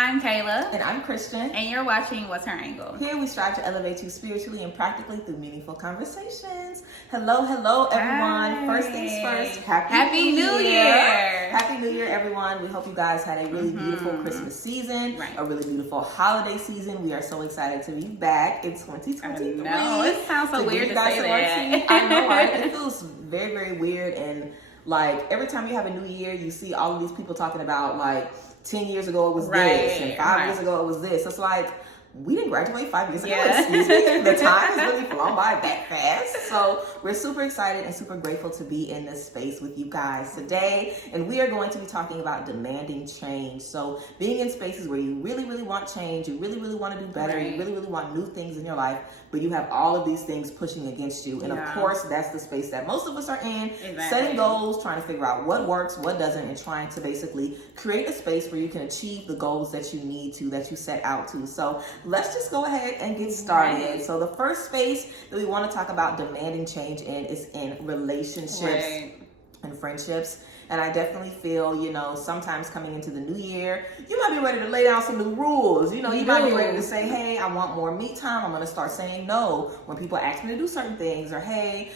I'm Kayla. And I'm Christian. And you're watching What's Her Angle? Here we strive to elevate you spiritually and practically through meaningful conversations. Hello, everyone. Hi. First things first, Happy New Year. Happy New Year, everyone. We hope you guys had a really beautiful Christmas season, a really beautiful holiday season. We are so excited to be back in 2023. No, it sounds so weird to say that. I know, right? It feels very, very weird. And like every time you have a new year, you see all of these people talking about like 10 years ago it was this, and 5 years ago it was this. It's like, we didn't graduate 5 years ago. Excuse me. The time has really flown by that fast. So we're super excited and super grateful to be in this space with you guys today. And we are going to be talking about demanding change. So being in spaces where you really, really want change, you really, really want to do better, you really, really want new things in your life, but you have all of these things pushing against you. And of course, that's the space that most of us are in, setting goals, trying to figure out what works, what doesn't, and trying to basically create a space where you can achieve the goals that you need to, that you set out to. So let's just go ahead and get started. So the first space that we want to talk about demanding change in is in relationships and friendships. And I definitely feel, you know, sometimes coming into the new year, you might be ready to lay down some new rules. You know, you might be ready to say, hey, I want more me time. I'm going to start saying no when people ask me to do certain things. Or, hey,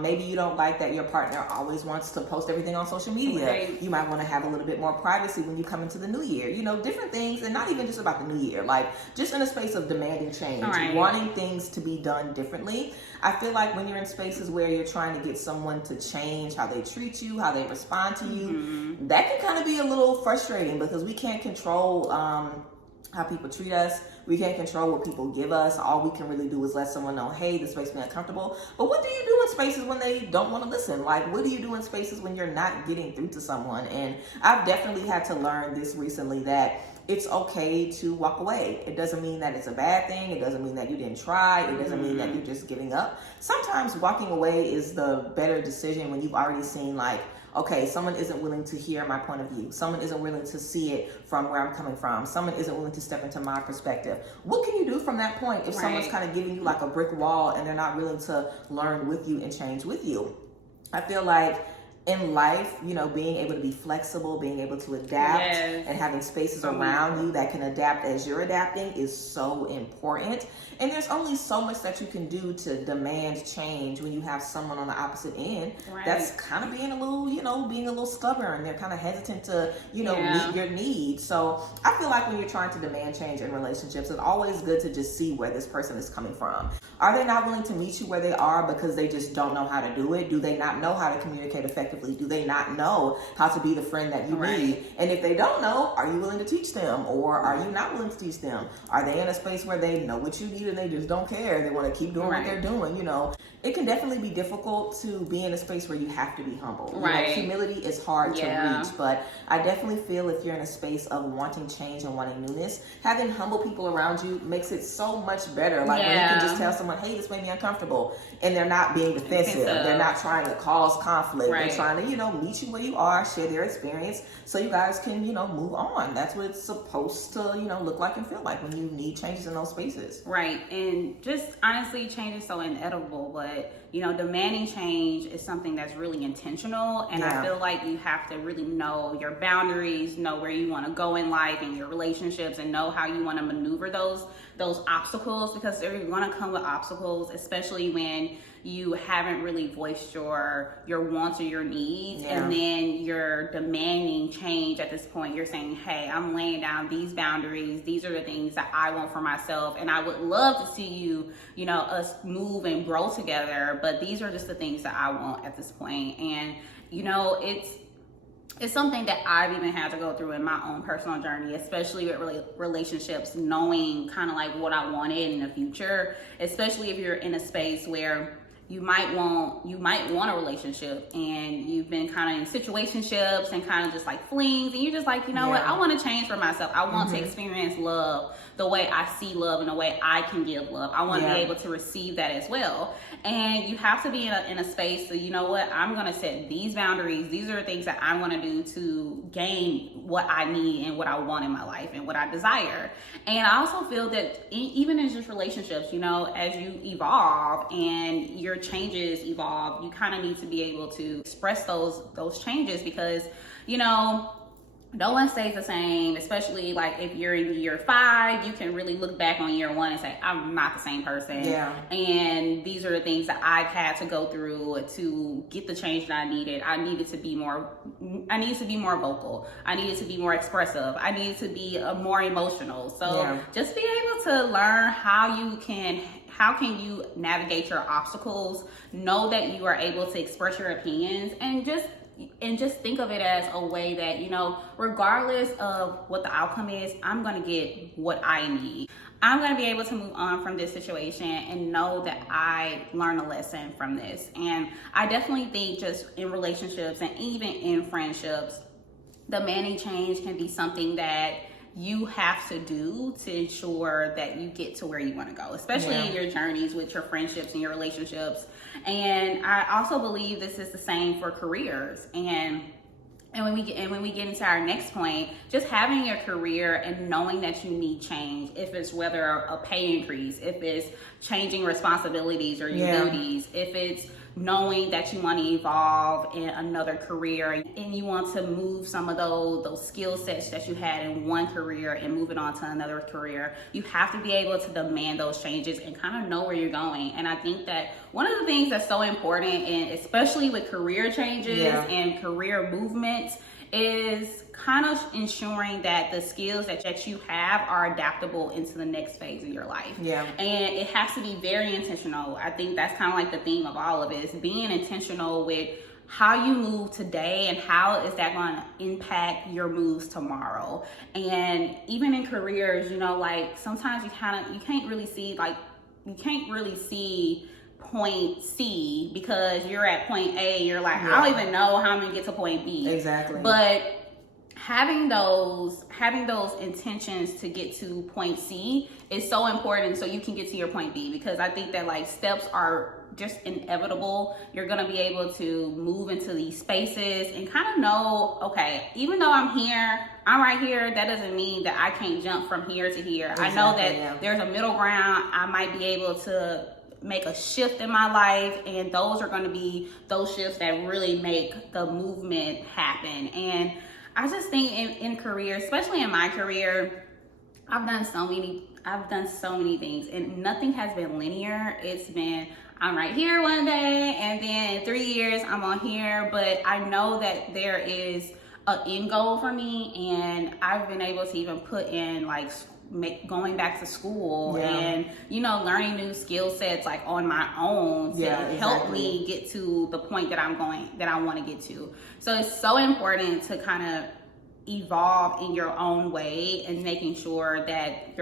maybe you don't like that your partner always wants to post everything on social media. You might want to have a little bit more privacy when you come into the new year. You know, different things, and not even just about the new year. Like, just in a space of demanding change, wanting things to be done differently. I feel like when you're in spaces where you're trying to get someone to change how they treat you, how they respond to you, that can kind of be a little frustrating because we can't control how people treat us. We can't control what people give us. All we can really do is let someone know, hey, this makes me uncomfortable. But what do you do in spaces when they don't want to listen? Like, what do you do in spaces when you're not getting through to someone? And I've definitely had to learn this recently, that it's okay to walk away. It doesn't mean that it's a bad thing. It doesn't mean that you didn't try. It doesn't mean that you're just giving up. Sometimes walking away is the better decision when you've already seen, like, okay, someone isn't willing to hear my point of view. Someone isn't willing to see it from where I'm coming from. Someone isn't willing to step into my perspective. What can you do from that point if someone's kind of giving you like a brick wall and they're not willing to learn with you and change with you? I feel like in life, you know, being able to be flexible, being able to adapt, and having spaces around you that can adapt as you're adapting is so important. And there's only so much that you can do to demand change when you have someone on the opposite end that's kind of being a little, you know, being a little stubborn. They're kind of hesitant to, you know, meet your needs. So I feel like when you're trying to demand change in relationships, it's always good to just see where this person is coming from. Are they not willing to meet you where they are because they just don't know how to do it? Do they not know how to communicate effectively? Do they not know how to be the friend that you need? And if they don't know, are you willing to teach them, or are you not willing to teach them? Are they in a space where they know what you need and they just don't care? They want to keep doing what they're doing. You know, it can definitely be difficult to be in a space where you have to be humble. You know, humility is hard to reach, but I definitely feel if you're in a space of wanting change and wanting newness, having humble people around you makes it so much better. Like when you can just tell someone, hey, this made me uncomfortable, and they're not being defensive. They're not trying to cause conflict. They're trying to, you know, meet you where you are, share their experience, so you guys can, you know, move on. That's what it's supposed to, you know, look like and feel like when you need changes in those spaces. And just honestly, change is so inevitable, but you know, demanding change is something that's really intentional. And I feel like you have to really know your boundaries, know where you want to go in life and your relationships, and know how you want to maneuver those obstacles, because they're going to come with obstacles, especially when you haven't really voiced your wants or your needs, and then you're demanding change. At this point, you're saying, hey, I'm laying down these boundaries. These are the things that I want for myself, and I would love to see you, you know, us move and grow together, but these are just the things that I want at this point. And you know, it's something that I've even had to go through in my own personal journey, especially with relationships, knowing kind of like what I wanted in the future, especially if you're in a space where you might want a relationship and you've been kind of in situationships and kind of just like flings, and you're just like, you know what, I want to change for myself. I want to experience love the way I see love and the way I can give love. I want to be able to receive that as well. And you have to be in a space that, you know what, I'm going to set these boundaries. These are the things that I'm going to do to gain what I need and what I want in my life and what I desire. And I also feel that even in just relationships, you know, as you evolve and your changes evolve, you kind of need to be able to express those changes, because, you know, no one stays the same, especially like if you're in year 5, you can really look back on year 1 and say, I'm not the same person. Yeah. And these are the things that I've had to go through to get the change that I needed. I needed to be more vocal. I needed to be more expressive. I needed to be more emotional. So just be able to learn how can you navigate your obstacles, know that you are able to express your opinions, and just think of it as a way that, you know, regardless of what the outcome is, I'm going to get what I need. I'm going to be able to move on from this situation and know that I learned a lesson from this. And I definitely think just in relationships and even in friendships, demanding change can be something that you have to do to ensure that you get to where you want to go, especially in your journeys with your friendships and your relationships. And I also believe this is the same for careers. And when we get into our next point, just having your career and knowing that you need change, if it's whether a pay increase, if it's changing responsibilities or your duties, if it's knowing that you want to evolve in another career and you want to move some of those skill sets that you had in one career and move it on to another career, you have to be able to demand those changes and kind of know where you're going. And I think that one of the things that's so important, and especially with career changes and career movements, is kind of ensuring that the skills that you have are adaptable into the next phase of your life. Yeah. And it has to be very intentional. I think that's kind of like the theme of all of it, is being intentional with how you move today and how is that going to impact your moves tomorrow. And even in careers, you know, like sometimes you can't really see point C because you're at point A, you're like, I don't even know how I'm gonna get to point B. Exactly. But having those intentions to get to point C is so important so you can get to your point B, because I think that like steps are just inevitable. You're gonna be able to move into these spaces and kind of know, okay, even though I'm right here, that doesn't mean that I can't jump from here to here. Exactly, I know that there's a middle ground. I might be able to make a shift in my life, and those are going to be those shifts that really make the movement happen. And I just think in career, especially in my career, I've done so many things, and nothing has been linear. It's been, I'm right here one day, and then in 3 years I'm on here. But I know that there is an end goal for me, and I've been able to even put in like going back to school and, you know, learning new skill sets like on my own to help me get to the point that I want to get to. So it's so important to kind of evolve in your own way and making sure that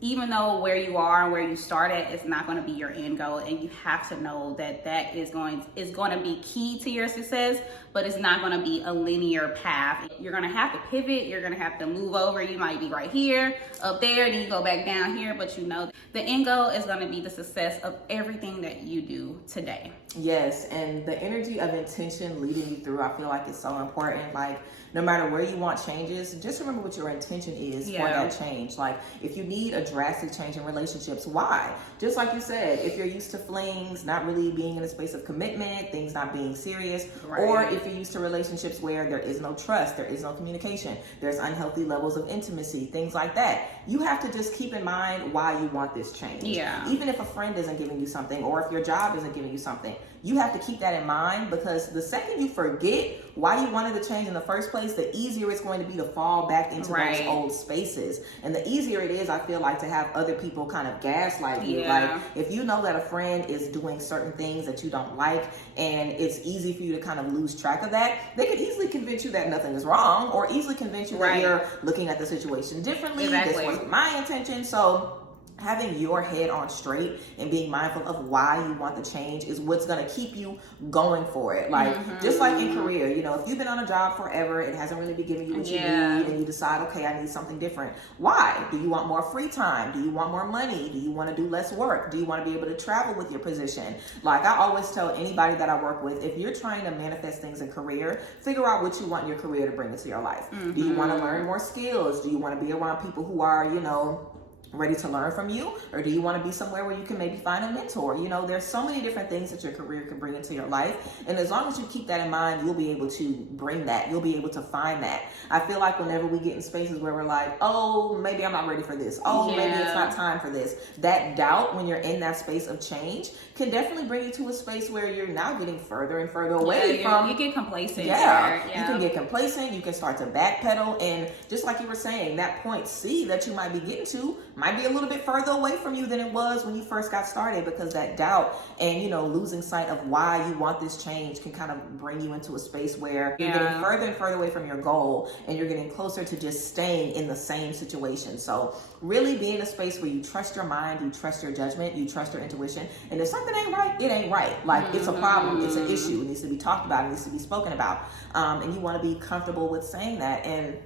even though where you are and where you started is not going to be your end goal, and you have to know that is going to be key to your success, but it's not going to be a linear path. You're going to have to pivot. You're going to have to move over. You might be right here, up there, then you go back down here, but you know the end goal is going to be the success of everything that you do today. Yes, and the energy of intention leading you through, I feel like it's so important. Like, no matter where you want changes, just remember what your intention is for that change. Like, if you need a drastic change in relationships, why? Just like you said, if you're used to flings, not really being in a space of commitment, things not being serious, or if you're used to relationships where there is no trust, there is no communication, there's unhealthy levels of intimacy, things like that, you have to just keep in mind why you want this change. Yeah. Even if a friend isn't giving you something, or if your job isn't giving you something, you have to keep that in mind, because the second you forget why you wanted to change in the first place, the easier it's going to be to fall back into those old spaces. And the easier it is, I feel like, to have other people kind of gaslight you. Like, if you know that a friend is doing certain things that you don't like, and it's easy for you to kind of lose track of that, they could easily convince you that nothing is wrong, or easily convince you that you're looking at the situation differently. This wasn't my intention. So having your head on straight and being mindful of why you want the change is what's going to keep you going for it. Like, just like in career, you know, if you've been on a job forever, it hasn't really been giving you what you need, and you decide, okay, I need something different. Why? Do you want more free time? Do you want more money? Do you want to do less work? Do you want to be able to travel with your position? Like, I always tell anybody that I work with, if you're trying to manifest things in career, figure out what you want your career to bring into your life. Do you want to learn more skills? Do you want to be around people who are, you know, ready to learn from you? Or do you want to be somewhere where you can maybe find a mentor? You know, there's so many different things that your career can bring into your life. And as long as you keep that in mind, you'll be able to bring that. You'll be able to find that. I feel like whenever we get in spaces where we're like, oh, maybe I'm not ready for this. Oh, maybe it's not time for this. That doubt when you're in that space of change can definitely bring you to a space where you're now getting further and further away from. You get complacent. You can get complacent. You can start to backpedal. And just like you were saying, that point C that you might be getting to might be a little bit further away from you than it was when you first got started, because that doubt and, you know, losing sight of why you want this change can kind of bring you into a space where you're getting further and further away from your goal, and you're getting closer to just staying in the same situation. So really be in a space where you trust your mind, you trust your judgment, you trust your intuition. And if something ain't right, it ain't right. Like, it's a problem, it's an issue, it needs to be talked about, it needs to be spoken about. And you want to be comfortable with saying that. And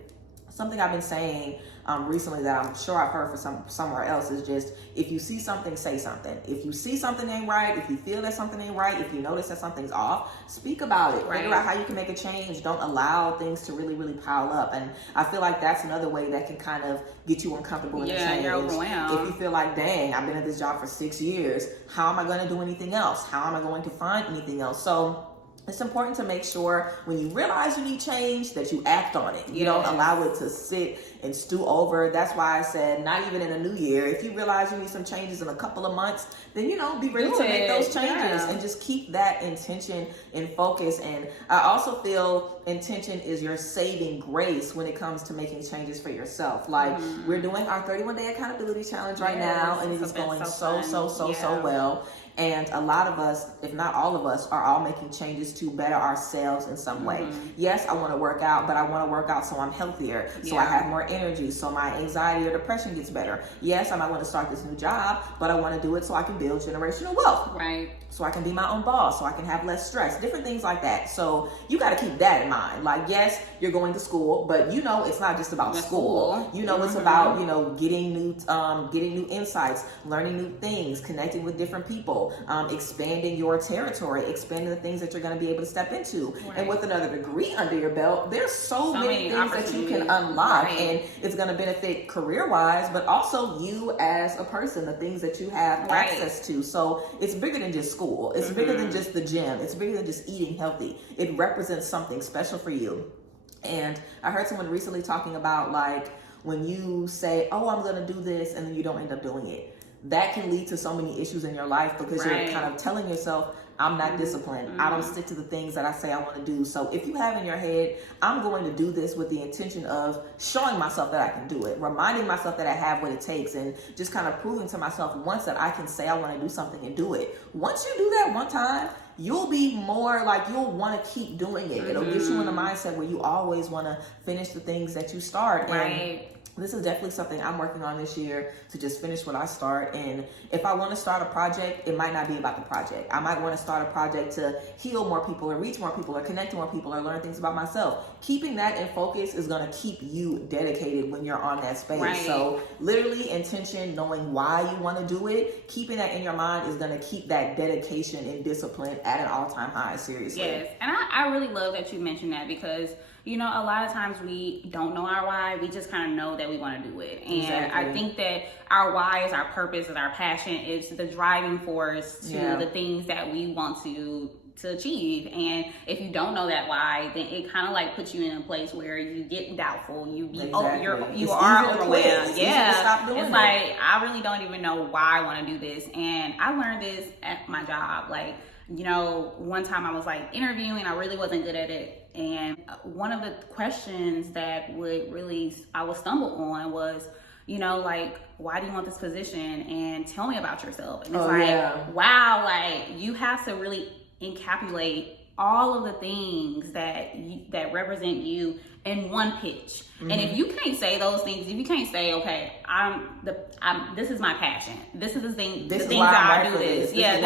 something I've been saying recently that I'm sure I've heard from somewhere else is just, if you see something, say something. If you see something ain't right, if you feel that something ain't right, if you notice that something's off, speak about it. Figure out how you can make a change. Don't allow things to really, really pile up. And I feel like that's another way that can kind of get you uncomfortable in the change. You're overwhelmed. If you feel like, dang, I've been at this job for 6 years, how am I going to do anything else? How am I going to find anything else? So it's important to make sure when you realize you need change that you act on it. You don't allow it to sit and stew over. That's why I said not even in a new year. If you realize you need some changes in a couple of months, then, you know, be ready to make those changes and just keep that intention in focus. And I also feel intention is your saving grace when it comes to making changes for yourself. Like, we're doing our 31-day accountability challenge right now, and it is going so well. And a lot of us, if not all of us, are all making changes to better ourselves in some way. Yes, I want to work out, but I want to work out so I'm healthier, so I have more energy, so my anxiety or depression gets better. Yes, I might want to start this new job, but I want to do it so I can build generational wealth. Right. So I can be my own boss, so I can have less stress, different things like that. So you got to keep that in mind. Like, yes, you're going to school, but you know it's not just about school. You know, it's about, you know, getting new insights, learning new things, connecting with different people, expanding your territory, expanding the things that you're going to be able to step into. And with another degree under your belt, there's so many things that you can unlock, and it's going to benefit career-wise, but also you as a person, the things that you have access to. So it's bigger than just school. It's bigger than just the gym. It's bigger than just eating healthy. It represents something special for you. And I heard someone recently talking about, like, when you say, oh, I'm going to do this, and then you don't end up doing it. That can lead to so many issues in your life because you're kind of telling yourself, I'm not disciplined. I don't stick to the things that I say I want to do. So if you have in your head, I'm going to do this with the intention of showing myself that I can do it, reminding myself that I have what it takes, and just kind of proving to myself once that I can say I want to do something and do it. Once you do that one time, you'll be more like, you'll want to keep doing it. It'll get you in a mindset where you always want to finish the things that you start. And this is definitely something I'm working on this year, to just finish what I start. And if I want to start a project, it might not be about the project. I might want to start a project to heal more people or reach more people or connect to more people or learn things about myself. Keeping that in focus is going to keep you dedicated when you're on that space. So literally intention, knowing why you want to do it, keeping that in your mind is going to keep that dedication and discipline at an all-time high, seriously. Yes, and I really love that you mentioned that, because you know, a lot of times we don't know our why. We just kind of know that we want to do it. And I think that our why is our purpose, is our passion, is the driving force to the things that we want to achieve. And if you don't know that why, then it kind of like puts you in a place where you get doubtful. You are overwhelmed. It's like, I really don't even know why I want to do this. And I learned this at my job. Like, you know, one time I was like interviewing, I really wasn't good at it. And one of the questions that I would stumble on was, you know, like, why do you want this position? And tell me about yourself. And it's wow, like, you have to really encapsulate all of the things that represent you in one pitch. And if you can't say those things, if you can't say, okay, this is my passion, this is the thing, the things that I do this. This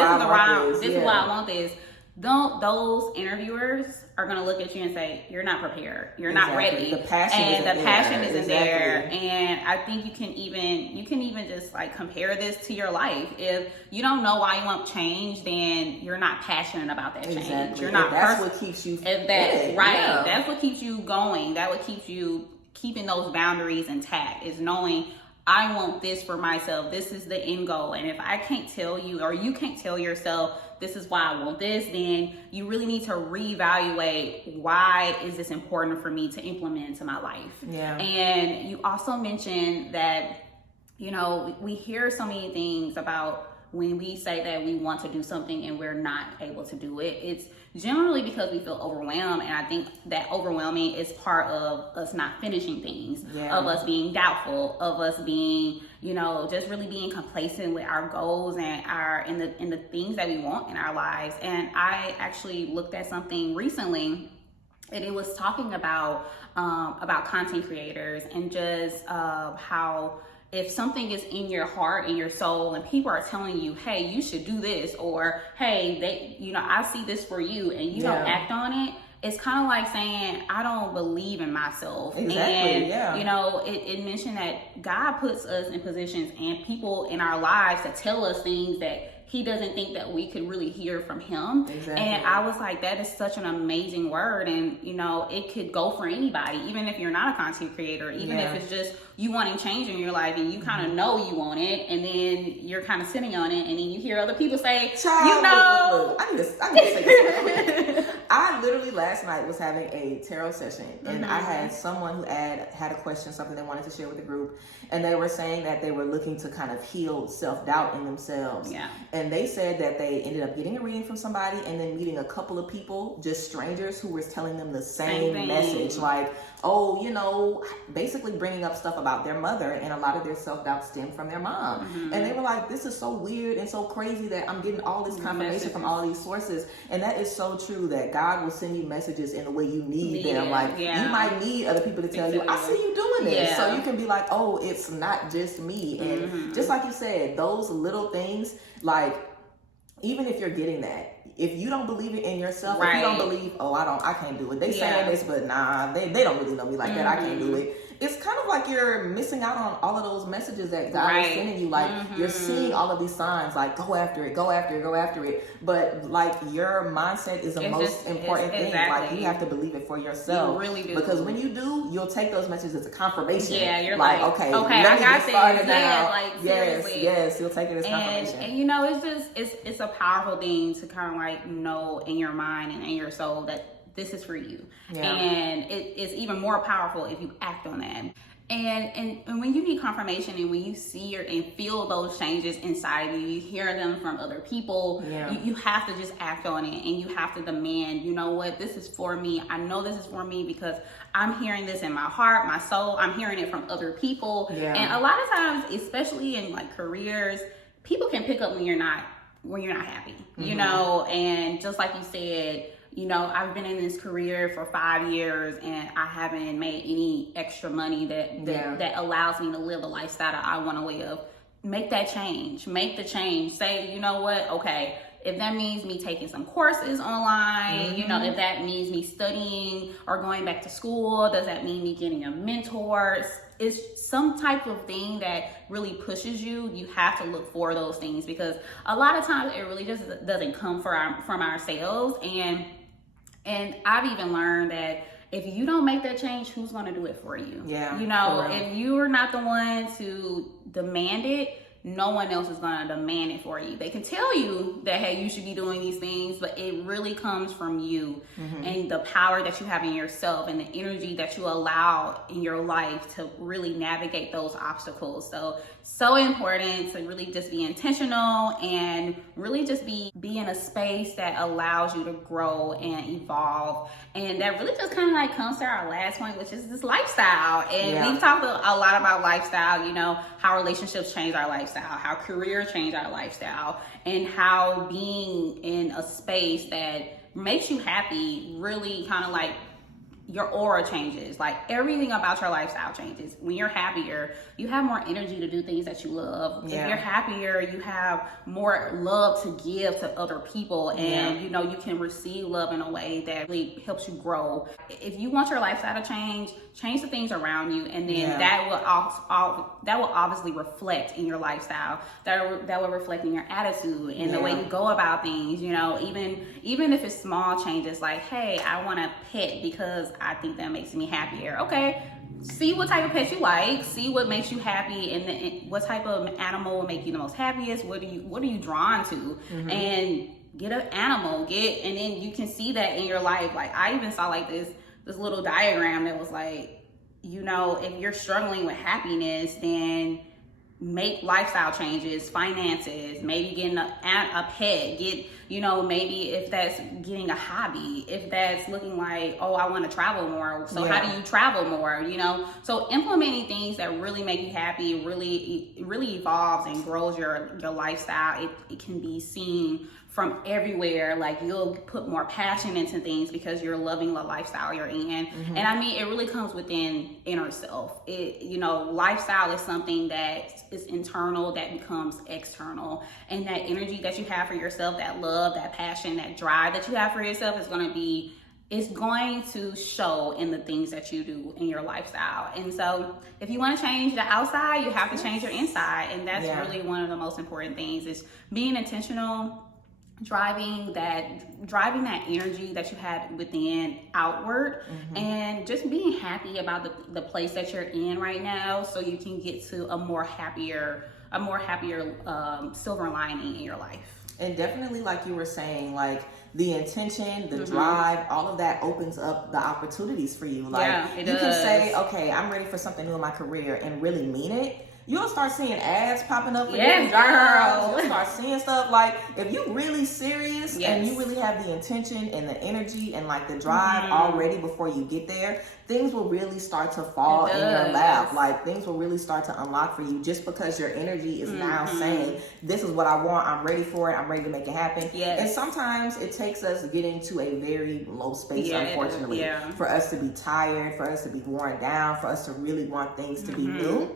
is why I want this. Those interviewers are going to look at you and say, you're not prepared, you're not ready. The passion isn't there. And I think you can even just like compare this to your life. If you don't know why you want change, then you're not passionate about that change. You're not. That's what keeps you. That's what keeps you going. That what keeps you keeping those boundaries intact, is knowing I want this for myself. This is the end goal. And if I can't tell you, or you can't tell yourself, this is why I want this, then you really need to reevaluate, why is this important for me to implement into my life? Yeah. And you also mentioned that, you know, we hear so many things about when we say that we want to do something and we're not able to do it. It's generally because we feel overwhelmed, and I think that overwhelming is part of us not finishing things, of us being doubtful, of us being, you know, just really being complacent with our goals and in the things that we want in our lives. And I actually looked at something recently, and it was talking about content creators, and just how if something is in your heart and your soul and people are telling you, hey, you should do this, or hey, I see this for you, and you don't act on it, it's kind of like saying, I don't believe in myself. Exactly. And, you know, it mentioned that God puts us in positions and people in our lives to tell us things that he doesn't think that we could really hear from him. Exactly. And I was like, that is such an amazing word. And, you know, it could go for anybody, even if you're not a content creator, even if it's just you wanting change in your life and you kind of know you want it, and then you're kind of sitting on it, and then you hear other people say, Child, you know. look. I need to say this. I literally last night was having a tarot session, and I had someone who had a question, something they wanted to share with the group, and they were saying that they were looking to kind of heal self-doubt in themselves. Yeah. And they said that they ended up getting a reading from somebody and then meeting a couple of people, just strangers, who were telling them the same message. Like, oh, you know, basically bringing up stuff about their mother, and a lot of their self-doubt stemmed from their mom. And they were like, this is so weird and so crazy that I'm getting all this confirmation from all these sources. And that is so true, that God will send you messages in the way you need them. Like, you might need other people to tell you, I see you doing this. So you can be like, oh, it's not just me. And just like you said, those little things, like, even if you're getting that, if you don't believe it in yourself, if you don't believe, oh, I can't do it. They saying this, but nah, they don't really know me like that. I can't do it. It's kind of like you're missing out on all of those messages that God is sending you. Like, you're seeing all of these signs, like, go after it, go after it, go after it. But like, your mindset is the most important thing. Like, you have to believe it for yourself. You really do. Because when you do, you'll take those messages as a confirmation. Yeah, you're like, okay, let I me got get started this. now. Like, seriously. Yes, you'll take it as confirmation. And you know, it's a powerful thing to kind of like know in your mind and in your soul that this is for you. And it's even more powerful if you act on that. And when you need confirmation, and when you see and feel those changes inside of you, you hear them from other people, you have to just act on it, and you have to demand, you know what, this is for me. I know this is for me because I'm hearing this in my heart, my soul. I'm hearing it from other people. And a lot of times, especially in like careers, people can pick up when you're not happy, you know. And just like you said, you know, I've been in this career for 5 years and I haven't made any extra money that allows me to live the lifestyle that I want to live. Make that change. Make the change. Say, you know what? Okay, if that means me taking some courses online, you know, if that means me studying or going back to school, does that mean me getting a mentor? It's some type of thing that really pushes you. You have to look for those things, because a lot of times it really just doesn't come from ourselves. And I've even learned that if you don't make that change, who's going to do it for you? You know, if you're not the one to demand it, no one else is going to demand it for you. They can tell you that, hey, you should be doing these things, but it really comes from you and the power that you have in yourself and the energy that you allow in your life to really navigate those obstacles. So important to really just be intentional and really just be in a space that allows you to grow and evolve. And that really just kind of like comes to our last point, which is this lifestyle. And we've talked a lot about lifestyle, you know, how relationships change our lifestyle, how career change our lifestyle, and how being in a space that makes you happy really kind of like your aura changes. Like, everything about your lifestyle changes. When you're happier, you have more energy to do things that you love. If you're happier, you have more love to give to other people, and you know, you can receive love in a way that really helps you grow. If you want your lifestyle to change the things around you, and then that will obviously reflect in your lifestyle. That will reflect in your attitude and the way you go about things. You know, even if it's small changes, like, hey, I want a pet because I think that makes me happier. Okay, see what type of pet you like, see what makes you happy, and what type of animal will make you the most happiest. What are you drawn to? And get an animal, and then you can see that in your life. Like, I even saw like this little diagram that was like, you know, if you're struggling with happiness, then make lifestyle changes, finances, maybe getting a pet, maybe if that's getting a hobby, if that's looking like, oh, I want to travel more. So how do you travel more? So implementing things that really make you happy really evolves and grows your lifestyle. It can be seen from everywhere. Like, you'll put more passion into things because you're loving the lifestyle you're in. And I mean, it really comes within inner self. Lifestyle is something that is internal that becomes external, and that energy that you have for yourself, that love, that passion, that drive that you have for yourself is going to show in the things that you do in your lifestyle. And so if you want to change the outside, you have to change your inside. And that's really one of the most important things, is being intentional, driving that energy that you have within outward, and just being happy about the place that you're in right now, so you can get to a more happier silver lining in your life. And definitely, like you were saying, like, the intention, the drive, all of that opens up the opportunities for you. Like, you can say, okay, I'm ready for something new in my career, and really mean it. You'll start seeing ads popping up for yes, girl. You'll start seeing stuff. Like, if you're really serious and you really have the intention and the energy and like the drive already before you get there, things will really start to fall in your lap. Like, things will really start to unlock for you, just because your energy is now saying, this is what I want, I'm ready for it, I'm ready to make it happen. And sometimes it takes us getting to a very low space, unfortunately, for us to be tired, for us to be worn down, for us to really want things to be new.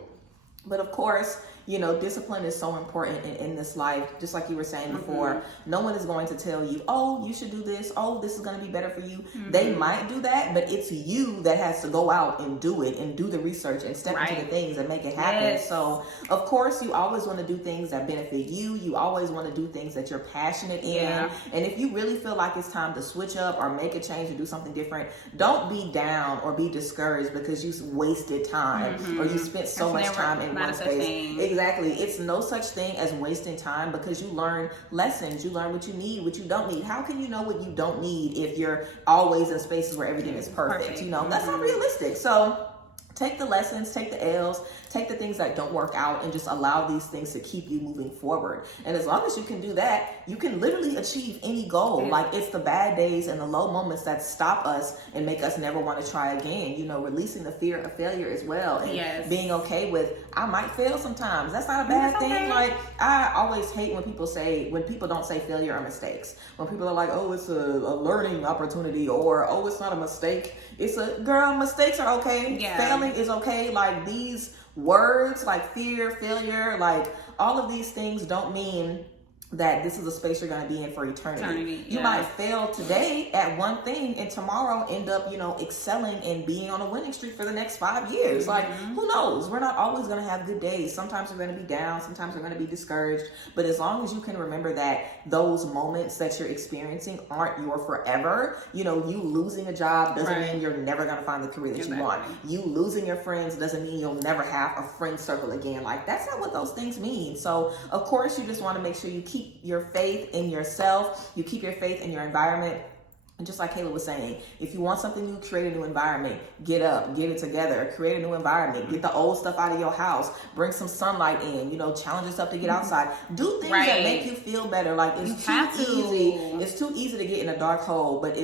But of course, discipline is so important in this life. Just like you were saying before, no one is going to tell you, oh, you should do this. Oh, this is going to be better for you. They might do that, but it's you that has to go out and do it, and do the research and step into the things and make it happen. So of course, you always want to do things that benefit you. You always want to do things that you're passionate in. And if you really feel like it's time to switch up or make a change or do something different, don't be down or be discouraged because you wasted time or you spent so much time in one space. Exactly. It's no such thing as wasting time, because you learn lessons. You learn what you need, what you don't need. How can you know what you don't need if you're always in spaces where everything is perfect? That's not realistic. So take the lessons, take the L's, take the things that don't work out, and just allow these things to keep you moving forward. And as long as you can do that, you can literally achieve any goal. Like, it's the bad days and the low moments that stop us and make us never want to try again. Releasing the fear of failure as well, and being okay with, I might fail sometimes. That's not a bad thing. Like, I always hate when people don't say failure or mistakes. When people are like, oh, it's a learning opportunity, or oh, it's not a mistake. It's girl, mistakes are okay. Failing is okay. Like, these words like fear, failure, like all of these things don't mean that this is a space you're going to be in for eternity. You might fail today at one thing and tomorrow end up, excelling and being on a winning streak for the next 5 years. Like, who knows? We're not always going to have good days. Sometimes we're going to be down. Sometimes we're going to be discouraged. But as long as you can remember that those moments that you're experiencing aren't your forever, you losing a job doesn't mean you're never going to find the career that you want. You losing your friends doesn't mean you'll never have a friend circle again. Like, that's not what those things mean. So of course, you just want to make sure you keep your faith in yourself, you keep your faith in your environment. And just like Kayla was saying, if you want something new, create a new environment. Get up, get it together, create a new environment. Get the old stuff out of your house. Bring some sunlight in. Challenge yourself to get outside. Do things that make you feel better. Like, it's too easy to get in a dark hole, but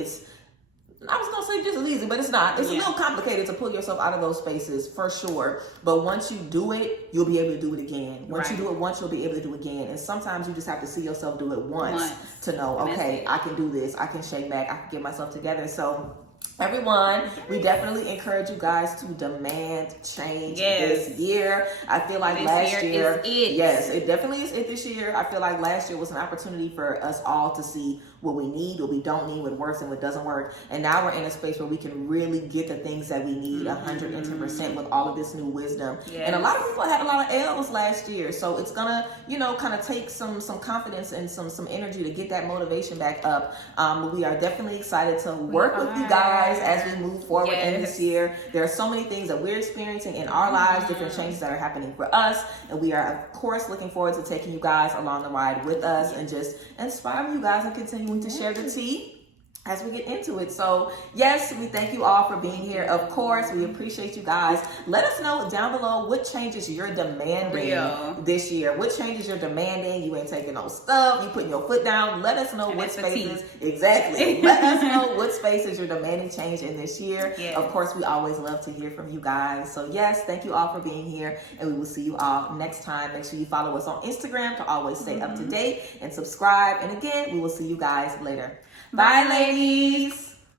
I was gonna say just as easy, but it's not. It's a little complicated to pull yourself out of those spaces, for sure. But once you do it, you'll be able to do it again. Once you do it once, you'll be able to do it again. And sometimes you just have to see yourself do it once to know, okay, I can do this. I can shake back. I can get myself together. So everyone, we definitely encourage you guys to demand change this year. I feel like last year, yes, it definitely is it this year. I feel like last year was an opportunity for us all to see what we need, what we don't need, what works and what doesn't work. And now we're in a space where we can really get the things that we need 110% with all of this new wisdom. Yes. And a lot of people had a lot of L's last year. So it's gonna, kind of take some confidence and some energy to get that motivation back up. But we are definitely excited to work with you guys as we move forward in this year. There are so many things that we're experiencing in our lives, different changes that are happening for us. And we are, of course, looking forward to taking you guys along the ride with us and just inspiring you guys and continuing to share the tea as we get into it. So yes, we thank you all for being here. Of course, we appreciate you guys. Let us know down below what changes you're demanding this year. What changes you're demanding? You ain't taking no stuff. You putting your foot down. Let us know what spaces. Exactly. Let us know what spaces you're demanding change in this year. Yes. Of course, we always love to hear from you guys. So yes, thank you all for being here, and we will see you all next time. Make sure you follow us on Instagram to always stay up to date and subscribe. And again, we will see you guys later. Bye, ladies.